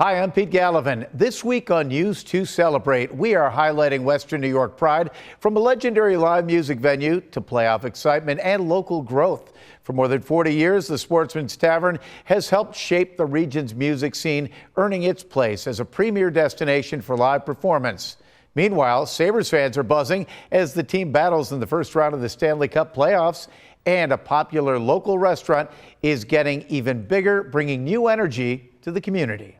Hi, I'm Pete Gallivan. This week on News to Celebrate, we are highlighting Western New York pride, from a legendary live music venue to playoff excitement and local growth. For more than 40 years, the Sportsman's Tavern has helped shape the region's music scene, earning its place as a premier destination for live performance. Meanwhile, Sabres fans are buzzing as the team battles in the first round of the Stanley Cup playoffs, and a popular local restaurant is getting even bigger, bringing new energy to the community.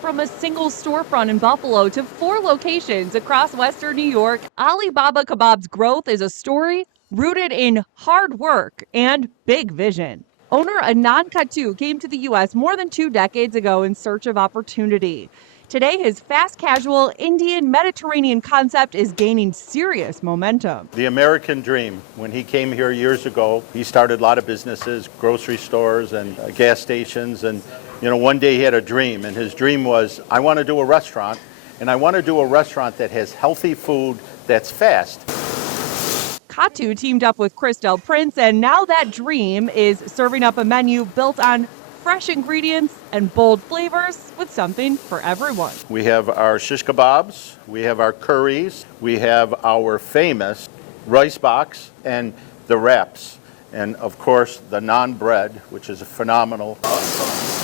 From a single storefront in Buffalo to 4 locations across Western New York, Ali Baba Kebab's growth is a story rooted in hard work and big vision. Owner Anand Khattu came to the U.S. more than 2 decades ago in search of opportunity. Today, his fast casual Indian Mediterranean concept is gaining serious momentum. The American dream. When he came here years ago, he started a lot of businesses, grocery stores and gas stations, and one day he had a dream, and his dream was, I want to do a restaurant, and I want to do a restaurant that has healthy food that's fast. Khattu teamed up with Christel Prince, and now that dream is serving up a menu built on fresh ingredients and bold flavors with something for everyone. We have our shish kebabs, we have our curries, we have our famous rice box, and the wraps, and of course the naan bread, which is phenomenal.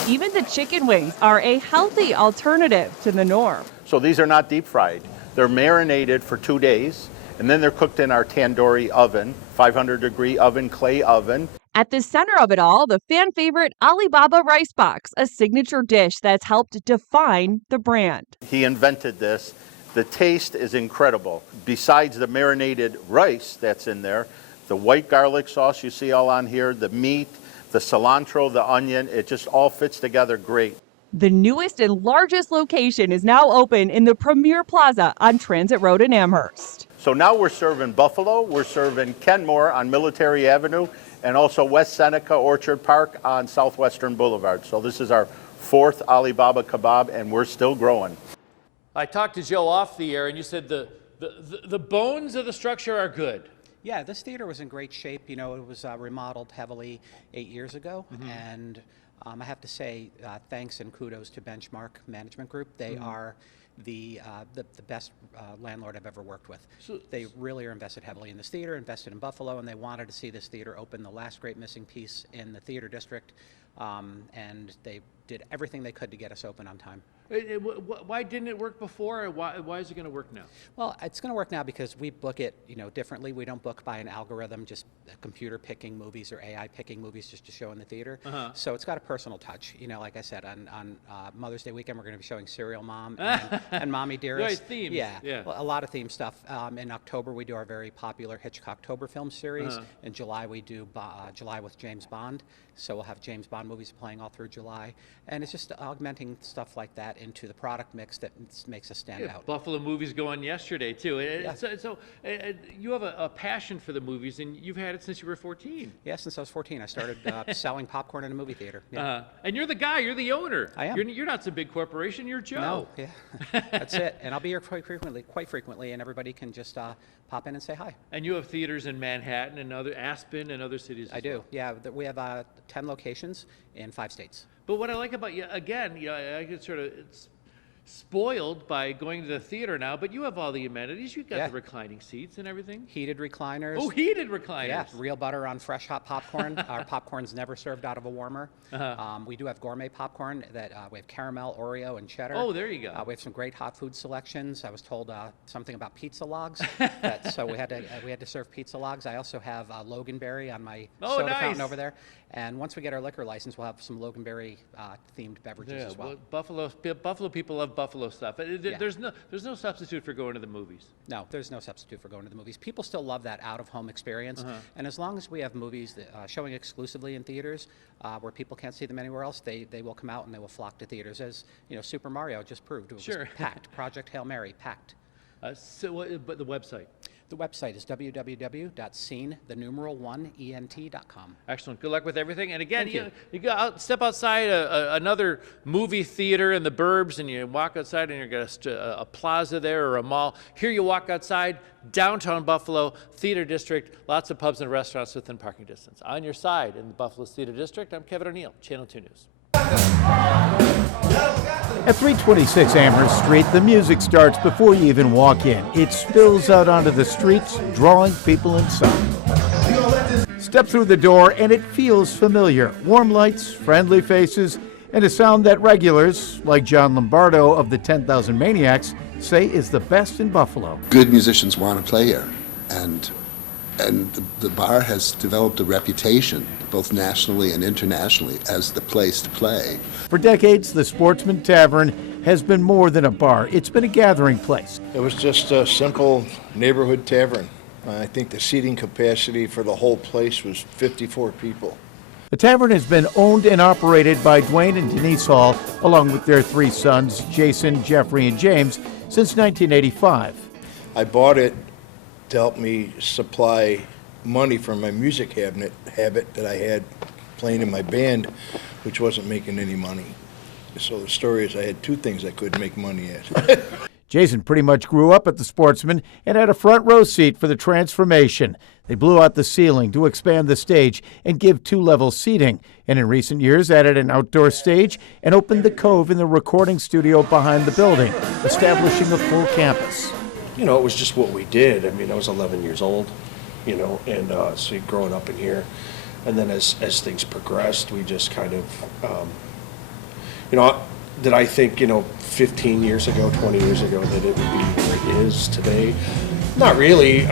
Even the chicken wings are a healthy alternative to the norm. So these are not deep fried. They're marinated for 2 days, and then they're cooked in our tandoori oven, 500-degree oven, clay oven. At the center of it all, the fan favorite Alibaba Rice Box, a signature dish that's helped define the brand. He invented this. The taste is incredible. Besides the marinated rice that's in there, the white garlic sauce you see all on here, the meat, the cilantro, the onion, it just all fits together great. The newest and largest location is now open in the Premier Plaza on Transit Road in Amherst. So now we're serving Buffalo, we're serving Kenmore on Military Avenue, and also West Seneca Orchard Park on Southwestern Boulevard. So this is our 4th Alibaba Kebab, and we're still growing. I talked to Joe off the air, and you said the bones of the structure are good. Yeah, this theater was in great shape. It was remodeled heavily 8 years ago, and I have to say thanks and kudos to Benchmark Management Group. They are the best landlord I've ever worked with. So, they really are invested heavily in this theater, invested in Buffalo, and they wanted to see this theater open, the last great missing piece in the theater district, and they did everything they could to get us open on time. Why didn't it work before? Or why is it going to work now? Well, it's going to work now because we book it, differently. We don't book by an algorithm, just a computer picking movies or AI picking movies just to show in the theater. So it's got a personal touch. Like I said, on Mother's Day weekend, we're going to be showing Serial Mom and Mommy Dearest. Right, themes. Yeah. Well, a lot of theme stuff. In October, we do our very popular Hitchcocktober film series. In July, we do July with James Bond. So we'll have James Bond movies playing all through July. And it's just augmenting stuff like that into the product mix that makes us stand out. Buffalo movies go on yesterday, too. So you have a passion for the movies, and you've had it since you were 14. Yeah, since I was 14. I started selling popcorn in a movie theater. Yeah. And you're the guy. You're the owner. I am. You're not some big corporation. You're Joe. No, yeah. That's it. And I'll be here quite frequently, and everybody can just pop in and say hi. And you have theaters in Manhattan and Aspen and other cities as well. I do. Yeah, we have 10 locations in 5 states. But what I like about you, again, I get it's spoiled by going to the theater now, but you have all the amenities. You've got the reclining seats and everything. Heated recliners. Oh, heated recliners. Yeah, real butter on fresh hot popcorn. Our popcorn's never served out of a warmer. We do have gourmet popcorn that we have caramel, Oreo, and cheddar. Oh, there you go. We have some great hot food selections. I was told something about pizza logs, so we had to serve pizza logs. I also have Loganberry on my soda fountain over there. And once we get our liquor license, we'll have some Loganberry themed beverages as well. Buffalo people love Buffalo stuff. There's no substitute for going to the movies. No, there's no substitute for going to the movies. People still love that out-of-home experience. And as long as we have movies that, showing exclusively in theaters where people can't see them anywhere else, they will come out and they will flock to theaters. As Super Mario just proved, it was packed. Project Hail Mary, packed. But the website? The website is www.scene1ent.com. Excellent. Good luck with everything. And again, you go out, step outside another movie theater in the burbs, and you walk outside, and you've got a plaza there or a mall. Here you walk outside, downtown Buffalo, Theater District, lots of pubs and restaurants within parking distance. On your side in the Buffalo Theater District, I'm Kevin O'Neill, Channel 2 News. At 326 Amherst Street, the music starts before you even walk in. It spills out onto the streets, drawing people inside. Step through the door and it feels familiar. Warm lights, friendly faces, and a sound that regulars, like John Lombardo of the 10,000 Maniacs, say is the best in Buffalo. Good musicians want to play here, and the bar has developed a reputation, both nationally and internationally, as the place to play. For decades, the Sportsman Tavern has been more than a bar. It's been a gathering place. It was just a simple neighborhood tavern. I think the seating capacity for the whole place was 54 people. The tavern has been owned and operated by Dwayne and Denise Hall, along with their three sons, Jason, Jeffrey, and James, since 1985. I bought it to help me supply money for my music habit that I had playing in my band, which wasn't making any money. So the story is I had two things I couldn't make money at. Jason pretty much grew up at the Sportsman and had a front row seat for the transformation. They blew out the ceiling to expand the stage and give two-level seating, and in recent years added an outdoor stage and opened the Cove in the recording studio behind the building, establishing a full campus. You know, it was just what we did. I mean, I was 11 years old, you know, and so growing up in here. And then as things progressed, we just kind of, you know, did I think, 15 years ago, 20 years ago, that it would be where it is today? Not really.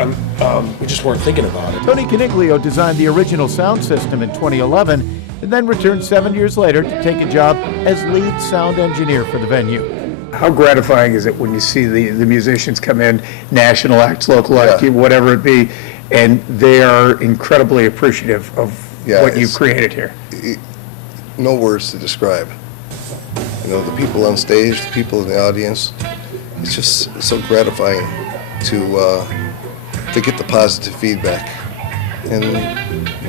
We just weren't thinking about it. Tony Caniglio designed the original sound system in 2011 and then returned 7 years later to take a job as lead sound engineer for the venue. How gratifying is it when you see the musicians come in, national acts, local acts, whatever it be, and they are incredibly appreciative of what you've created here? No words to describe. The people on stage, the people in the audience, it's just so gratifying to get the positive feedback. And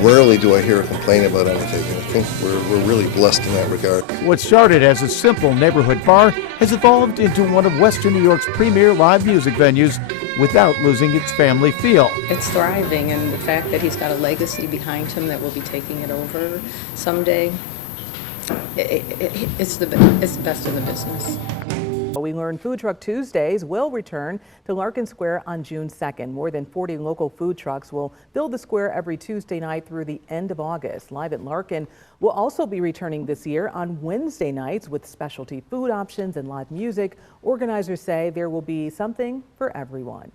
rarely do I hear a complaint about anything. I think we're really blessed in that regard. What started as a simple neighborhood bar has evolved into one of Western New York's premier live music venues without losing its family feel. It's thriving, and the fact that he's got a legacy behind him that will be taking it over someday, it's the best in the business. We learned Food Truck Tuesdays will return to Larkin Square on June 2nd. More than 40 local food trucks will fill the square every Tuesday night through the end of August. Live at Larkin will also be returning this year on Wednesday nights with specialty food options and live music. Organizers say there will be something for everyone.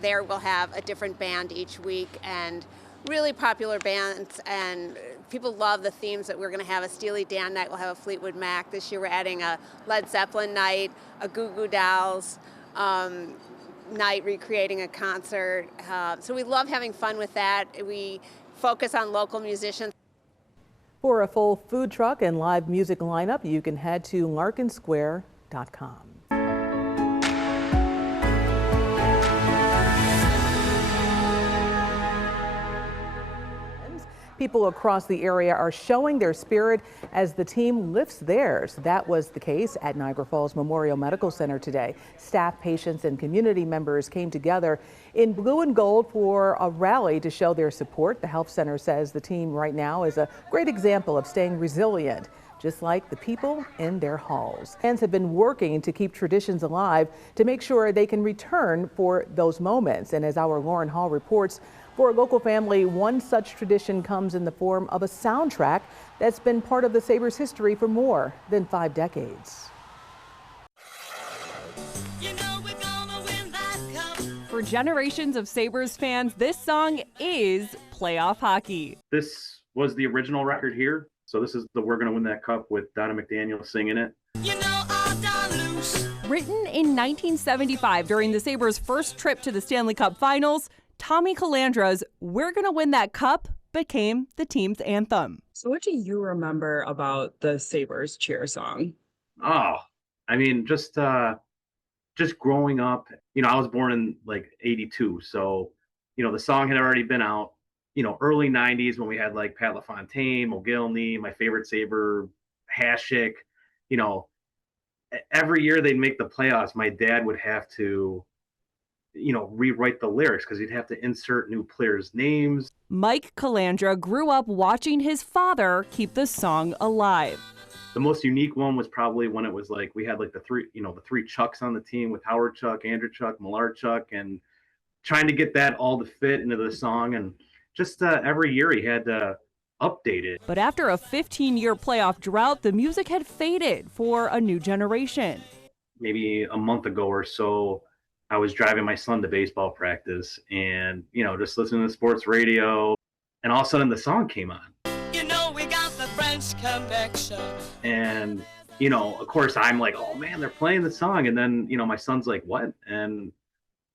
There we'll have a different band each week and really popular bands, and people love the themes that we're going to have. A Steely Dan night, we'll have a Fleetwood Mac. This year we're adding a Led Zeppelin night, a Goo Goo Dolls night, recreating a concert. So we love having fun with that. We focus on local musicians. For a full food truck and live music lineup, you can head to larkinsquare.com. People across the area are showing their spirit as the team lifts theirs. That was the case at Niagara Falls Memorial Medical Center today. Staff, patients, and community members came together in blue and gold for a rally to show their support. The health center says the team right now is a great example of staying resilient, just like the people in their halls. Fans have been working to keep traditions alive to make sure they can return for those moments. And as our Lauren Hall reports, for a local family, one such tradition comes in the form of a soundtrack that's been part of the Sabres history for more than 5 decades. For generations of Sabres fans, this song is playoff hockey. This was the original record here. So this is the We're Gonna Win That Cup with Donna McDaniel singing it. Written in 1975 during the Sabres' first trip to the Stanley Cup Finals, Tommy Calandra's We're Gonna Win That Cup became the team's anthem. So what do you remember about the Sabres cheer song? Oh, I mean, just growing up, I was born in like 82. So, the song had already been out, early 90s when we had like Pat LaFontaine, Mogilny, my favorite Sabre, Hasek, every year they'd make the playoffs, my dad would have to rewrite the lyrics because he'd have to insert new players' names. Mike Calandra grew up watching his father keep the song alive. The most unique one was probably when it was like we had like the three Chucks on the team with Howard Chuck, Andrew Chuck, Millard Chuck, and trying to get that all to fit into the song. And just every year he had to update it. But after a 15-year playoff drought, the music had faded for a new generation. Maybe a month ago or so, I was driving my son to baseball practice and, just listening to sports radio, and all of a sudden the song came on. We got the French connection. And, of course I'm like, oh man, they're playing the song. And then, my son's like, what? And,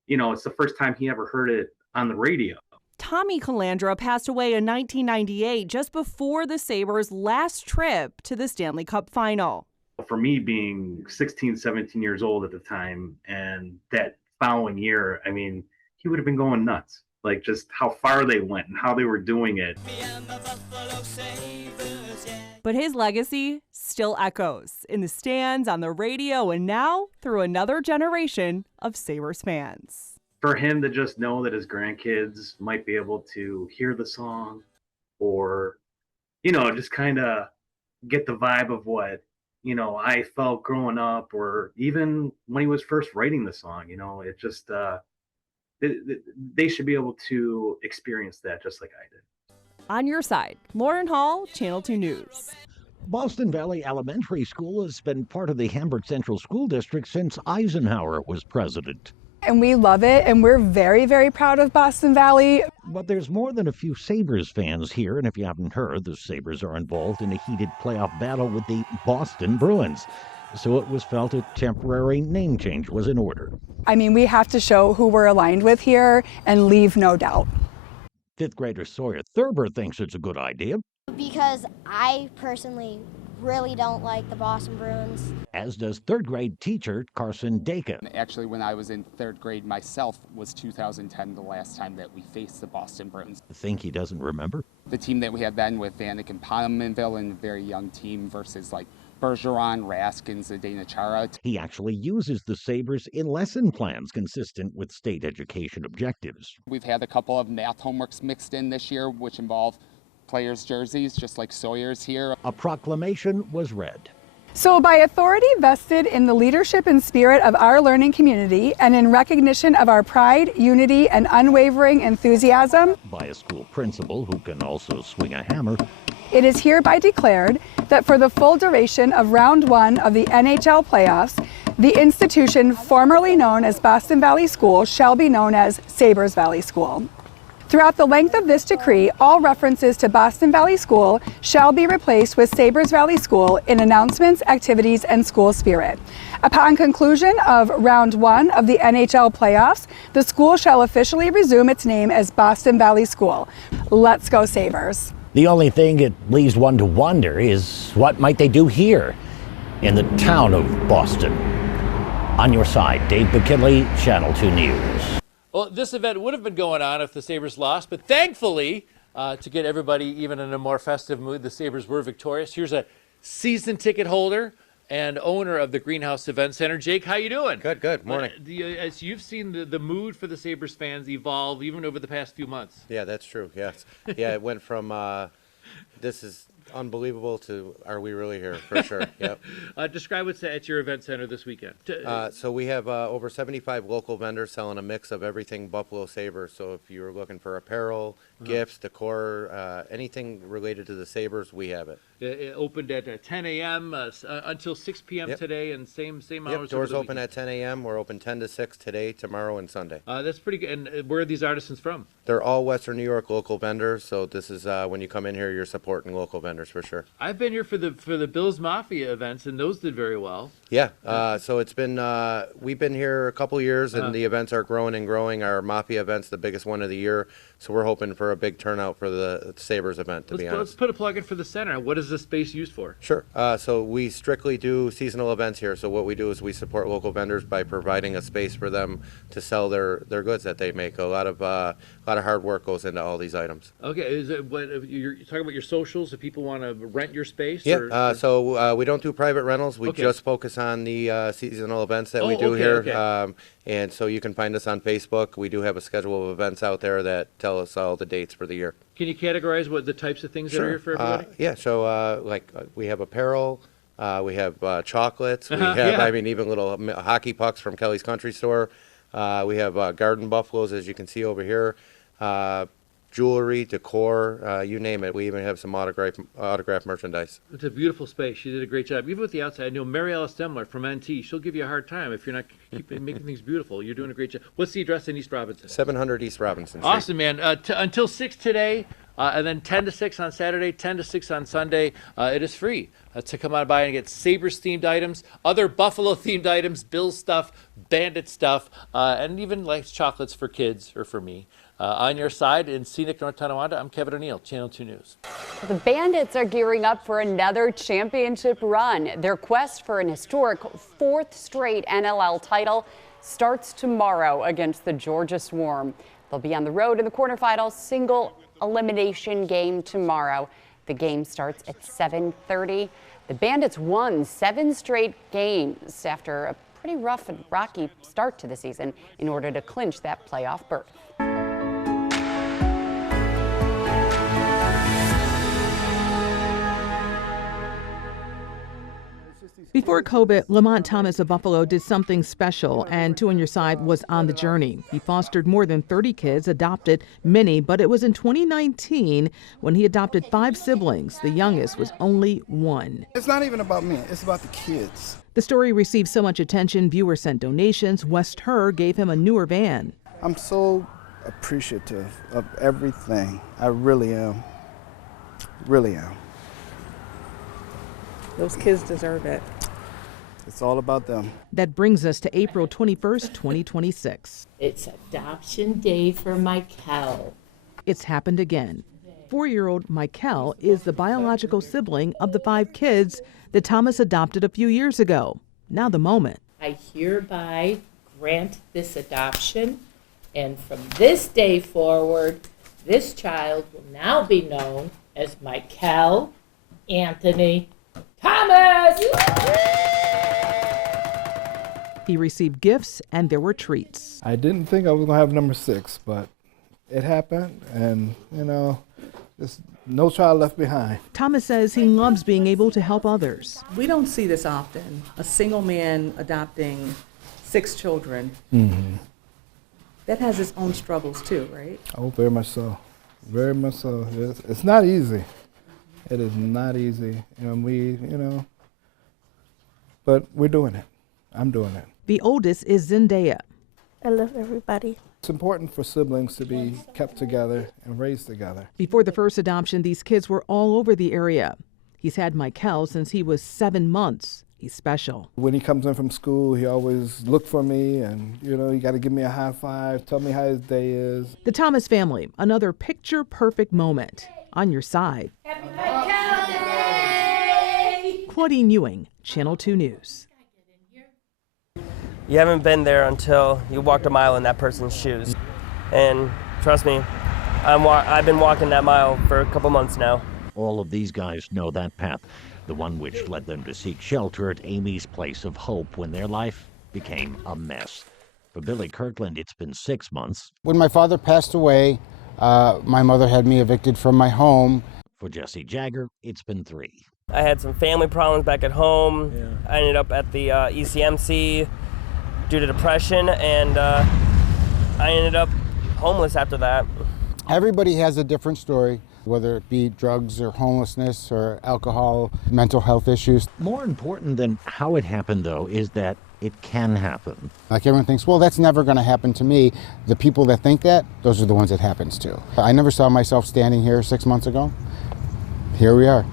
it's the first time he ever heard it on the radio. Tommy Calandra passed away in 1998, just before the Sabres' last trip to the Stanley Cup final. For me being 16, 17 years old at the time, and that following year, he would have been going nuts. Like just how far they went and how they were doing it. But his legacy still echoes in the stands, on the radio, and now through another generation of Sabres fans. For him to just know that his grandkids might be able to hear the song or, just kind of get the vibe of what, I felt growing up, or even when he was first writing the song, it just, they should be able to experience that just like I did. On your side, Lauren Hall, Channel 2 News. Boston Valley Elementary School has been part of the Hamburg Central School District since Eisenhower was president. And we love it, and we're very, very proud of Boston Valley. But there's more than a few Sabres fans here, and if you haven't heard, the Sabres are involved in a heated playoff battle with the Boston Bruins. So it was felt a temporary name change was in order. We have to show who we're aligned with here and leave no doubt. Fifth grader Sawyer Thurber thinks it's a good idea. Because I personally really don't like the Boston Bruins. As does third grade teacher Carson Dacre. Actually, when I was in third grade myself, was 2010 the last time that we faced the Boston Bruins. Think he doesn't remember? The team that we had then with Vanek and Ponemanville, and a very young team versus like Bergeron, Raskins, Zdeno Chara. He actually uses the Sabres in lesson plans consistent with state education objectives. We've had a couple of math homeworks mixed in this year, which involve players' jerseys, just like Sawyer's here. A proclamation was read. So by authority vested in the leadership and spirit of our learning community and in recognition of our pride, unity, and unwavering enthusiasm, by a school principal who can also swing a hammer, it is hereby declared that for the full duration of round 1 of the NHL playoffs, the institution formerly known as Boston Valley School shall be known as Sabres Valley School. Throughout the length of this decree, all references to Boston Valley School shall be replaced with Sabres Valley School in announcements, activities, and school spirit. Upon conclusion of round 1 of the NHL playoffs, the school shall officially resume its name as Boston Valley School. Let's go Sabres. The only thing it leaves one to wonder is what might they do here in the town of Boston. On your side, Dave McKinley, Channel 2 News. Well, this event would have been going on if the Sabres lost, but thankfully, to get everybody even in a more festive mood, the Sabres were victorious. Here's a season ticket holder and owner of the Greenhouse Event Center. Jake, how you doing? Good. Morning. As you've seen the mood for the Sabres fans evolve even over the past few months. Yeah, that's true. Yes. Yeah, it went from this is unbelievable to are we really here, for sure. Yep. Describe what's at your event center this weekend. So we have over 75 local vendors selling a mix of everything Buffalo Sabres. So if you're looking for apparel, gifts, decor, anything related to the Sabres, we have it. It opened at 10 a.m. Until 6 p.m. today, and same hours. Doors open at 10 a.m. We're open 10 to 6 today, tomorrow, and Sunday. That's pretty good. And where are these artisans from? They're all Western New York local vendors. So this is when you come in here, you're supporting local vendors for sure. I've been here for the Bills Mafia events, and those did very well. Yeah. So it's been we've been here a couple years, and the events are growing and growing. Our Mafia event's the biggest one of the year. So we're hoping for a big turnout for the Sabres event, to be honest. Let's put a plug in for the center. What is this space used for? Sure. So we strictly do seasonal events here. So what we do is we support local vendors by providing a space for them to sell their goods that they make. A lot of hard work goes into all these items. Okay. Is it what you're talking about your socials? If people want to rent your space? Yeah, so we don't do private rentals. We just focus on the seasonal events that we do here. And so you can find us on Facebook. We do have a schedule of events out there that tell us all the dates for the year. Can you categorize what the types of things that are here for everybody? Yeah, so we have apparel, we have chocolates, we have, I mean, even little hockey pucks from Kelly's Country Store. We have garden buffaloes, as you can see over here. Jewelry, decor, you name it. We even have some autograph merchandise. It's a beautiful space. You did a great job. Even with the outside, I know Mary Alice Demler from NT. She'll give you a hard time if you're not making things beautiful. You're doing a great job. What's the address in East Robinson? 700 East Robinson Street. Awesome, man. Until 6 today, and then 10 to 6 on Saturday, 10 to 6 on Sunday. It is free to come on by and get Sabres-themed items, other Buffalo-themed items, Bills stuff, Bandit stuff, and even like chocolates for kids or for me. On your side in scenic North Tonawanda, I'm Kevin O'Neill, Channel 2 News. The Bandits are gearing up for another championship run. Their quest for an historic 4th straight NLL title starts tomorrow against the Georgia Swarm. They'll be on the road in the quarterfinal single elimination game tomorrow. The game starts at 7:30. The Bandits won 7 straight games after a pretty rough and rocky start to the season in order to clinch that playoff berth. Before COVID, Lamont Thomas of Buffalo did something special, and Two on Your Side was on the journey. He fostered more than 30 kids, adopted many, but it was in 2019 when he adopted 5 siblings. The youngest was only 1. It's not even about me, it's about the kids. The story received so much attention, viewers sent donations. West Her gave him a newer van. I'm so appreciative of everything. I really am. Really am. Those kids deserve it. It's all about them. That brings us to April 21st, 2026. It's adoption day for Michael. It's happened again. 4-year-old Michael is the biological sibling of the 5 kids that Thomas adopted a few years ago. Now the moment. I hereby grant this adoption, and from this day forward, this child will now be known as Michael Anthony Thomas! He received gifts and there were treats. I didn't think I was going to have number 6, but it happened, and, you know, there's no child left behind. Thomas says he loves being able to help others. We don't see this often, a single man adopting 6 children. Mm-hmm. That has its own struggles too, right? Oh, very much so. Very much so. It's not easy. It is not easy, and but we're doing it. I'm doing it. The oldest is Zendaya. I love everybody. It's important for siblings to be kept together and raised together. Before the first adoption, these kids were all over the area. He's had Michael since he was 7 months. He's special. When he comes in from school, he always look for me, and, he got to give me a high five, tell me how his day is. The Thomas family, another picture-perfect moment. On your side. Happy Michael Day! Claudine Ewing, Channel 2 News. You haven't been there until you walked a mile in that person's shoes. And trust me, I've been walking that mile for a couple months now. All of these guys know that path, the one which led them to seek shelter at Amy's Place of Hope when their life became a mess. For Billy Kirkland, it's been 6 months. When my father passed away, my mother had me evicted from my home. For Jesse Jagger, it's been 3. I had some family problems back at home. Yeah. I ended up at the ECMC due to depression, and I ended up homeless after that. Everybody has a different story, whether it be drugs or homelessness or alcohol, mental health issues. More important than how it happened, though, is that it can happen. Like everyone thinks, well, that's never going to happen to me. The people that think that, those are the ones it happens to. I never saw myself standing here 6 months ago. Here we are.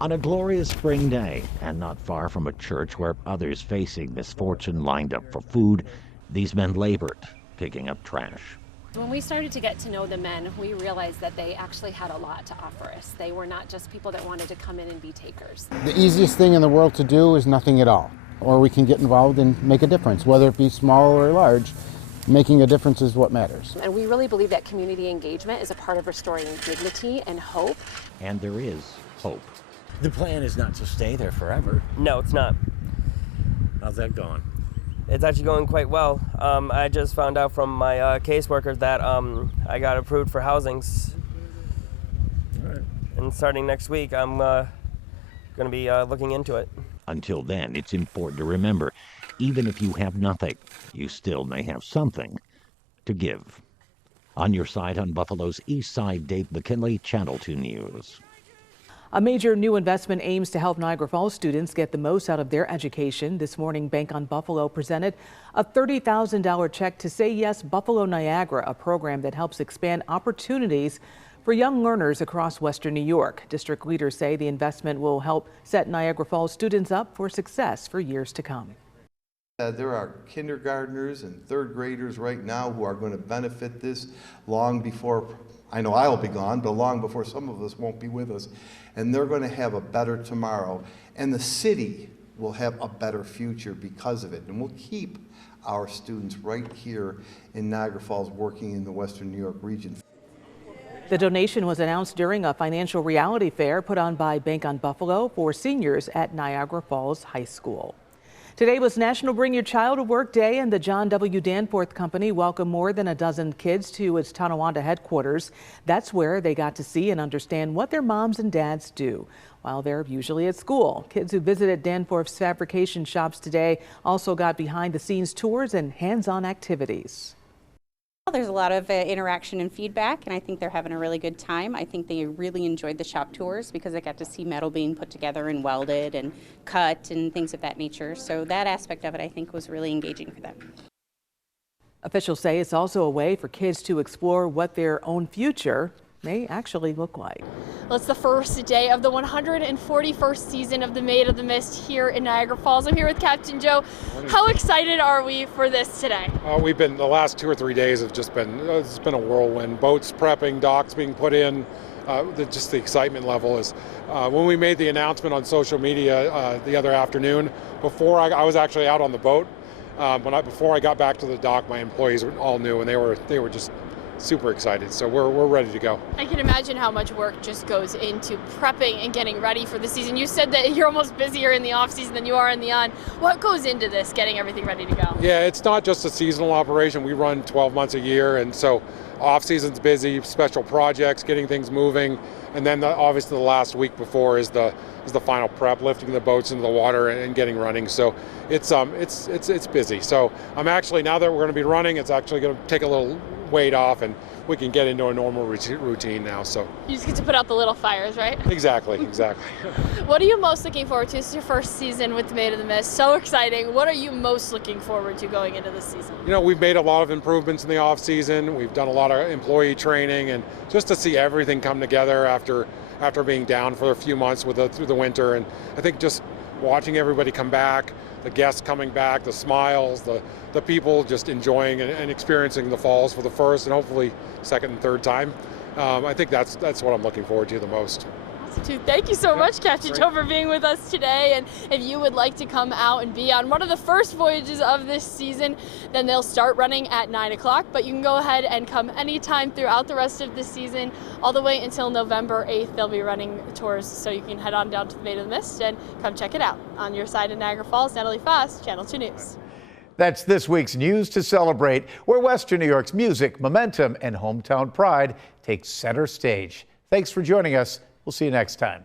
On a glorious spring day, and not far from a church where others facing misfortune lined up for food, these men labored, picking up trash. When we started to get to know the men, we realized that they actually had a lot to offer us. They were not just people that wanted to come in and be takers. The easiest thing in the world to do is nothing at all. Or we can get involved and make a difference, whether it be small or large. making a difference is what matters. And we really believe that community engagement is a part of restoring dignity and hope. And there is hope. The plan is not to stay there forever. No, it's not. How's that going? It's actually going quite well. I just found out from my caseworker that I got approved for housings. All right. And starting next week, I'm going to be looking into it. Until then, it's important to remember, even if you have nothing, you still may have something to give. On your side on Buffalo's East Side, Dave McKinley, Channel 2 News. A major new investment aims to help Niagara Falls students get the most out of their education. This morning, Bank on Buffalo presented a $30,000 check to Say Yes Buffalo Niagara, a program that helps expand opportunities for young learners across Western New York. District leaders say the investment will help set Niagara Falls students up for success for years to come. There are kindergartners and third graders right now who are going to benefit this long before, I know I'll be gone, but long before some of us won't be with us. And they're going to have a better tomorrow. And the city will have a better future because of it. And we'll keep our students right here in Niagara Falls working in the Western New York region. The donation was announced during a financial reality fair put on by Bank on Buffalo for seniors at Niagara Falls High School. Today was National Bring Your Child to Work Day, and the John W. Danforth Company welcomed more than a dozen kids to its Tonawanda headquarters. That's where they got to see and understand what their moms and dads do while they're usually at school. Kids who visited Danforth's fabrication shops today also got behind-the-scenes tours and hands-on activities. There's a lot of interaction and feedback, and I think they're having a really good time. I think they really enjoyed the shop tours because they got to see metal being put together and welded and cut and things of that nature. So that aspect of it, I think, was really engaging for them. Officials say it's also a way for kids to explore what their own future may actually look like. Well, it's the first day of the 141st season of the Maid of the Mist here in Niagara Falls. I'm here with Captain Joe. How excited are we for this today? We've been, the last 2 or 3 days have just been, it's been a whirlwind. Boats prepping, docks being put in, just the excitement level is, when we made the announcement on social media the other afternoon, before I was actually out on the boat, before I got back to the dock, my employees all knew, and they were just super excited, so we're ready to go. I can imagine how much work just goes into prepping and getting ready for the season. You said that you're almost busier in the off season than you are in the on. What goes into this, getting everything ready to go? Yeah, it's not just a seasonal operation. We run 12 months a year, and so off season's busy, special projects, getting things moving, and then obviously the last week before is the final prep, lifting the boats into the water and getting running. So it's busy. So I'm actually, now that we're going to be running, it's actually going to take a little weight off, and we can get into a normal routine now. So you just get to put out the little fires, right? Exactly. What are you most looking forward to? This is your first season with the Maid of the Mist. So exciting. What are you most looking forward to going into this season? You know, we've made a lot of improvements in the off season. We've done a lot of employee training, and just to see everything come together after being down for a few months through the winter. And I think just watching everybody come back, the guests coming back, the smiles, the people just enjoying and experiencing the falls for the first and hopefully second and third time. I think that's what I'm looking forward to the most. Thank you so much, Captain Joe, for being with us today. And if you would like to come out and be on one of the first voyages of this season, then they'll start running at 9 o'clock. But you can go ahead and come anytime throughout the rest of the season, all the way until November 8th. They'll be running tours, so you can head on down to the Maid of the Mist and come check it out. On your side in Niagara Falls, Natalie Foss, Channel 2 News. That's this week's News to Celebrate, where Western New York's music, momentum, and hometown pride takes center stage. Thanks for joining us. We'll see you next time.